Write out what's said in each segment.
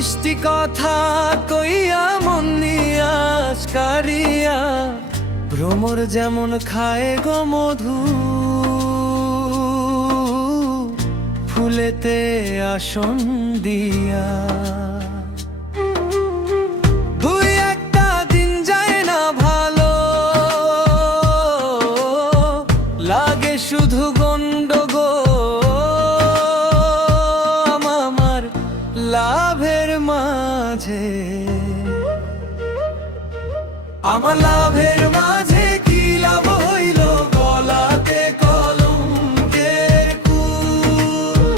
মিষ্টি কথা কইয়া মন নিয়াস কারিয়া, ভ্রমর যেমন খায় গো মধু, ফুলেতে আসন দিয়া। দুই একটা দিন যায় না ভালো, লাগে শুধু গন্ডগোল আমার লাভের মাঝে। আমার লাভের মাঝে কি লাভ হইল, গলাতে কলঙ্কের কুল।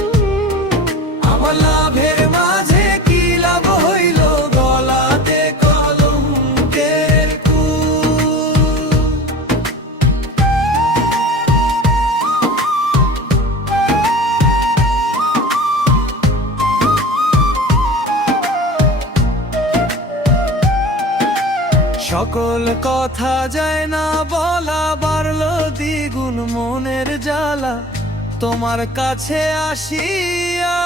আমার লাভের মাঝে কি লাভ হইল, গলাতে কলঙ্কের কুল। সকল কথা যায় না বলা, বাড়লো দ্বিগুণ মনের জ্বালা তোমার কাছে আসিয়া।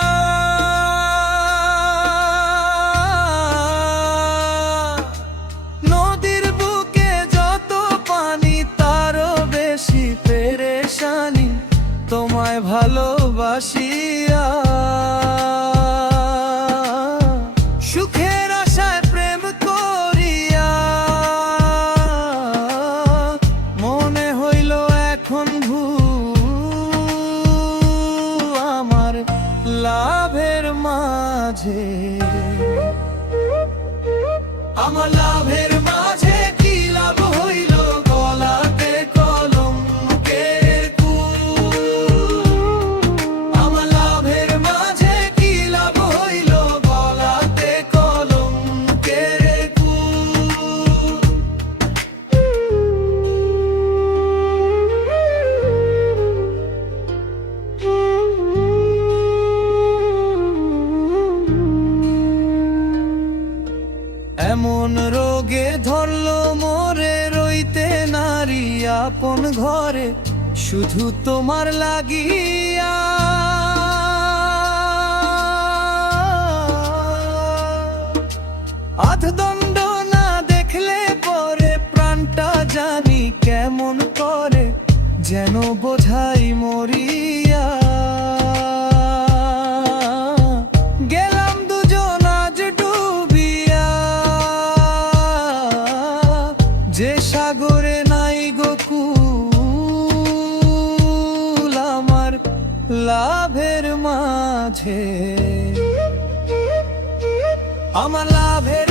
নদীর বুকে যত পানি তারও বেশি পেরেশানি তোমায় ভালোবাসিয়া। সুখের আশায় প্রেম করিয়া মনে হইল এখন ভুল আমার লাভের মাঝে। আমার লাভের মাঝে কি লাভ হইল, গলাতে কলঙ্কের কুল। আমার লাভের মাঝে কি লাভ হইল, গলাতে কলঙ্কের কুল। এমন রোগে ধরলো মোরে, রইতে নারী আপন ঘরে শুধু তোমার লাগিয়া। আধদণ্ড না দেখলে পরে প্রাণটা জানি কেমন করে, যেন বোঝাই মরিয়া। গেলাম দুজন আজ ডুবিয়া, যে সাগরে নাই গোকুল আমার লাভের মাঝে। আমার লাভের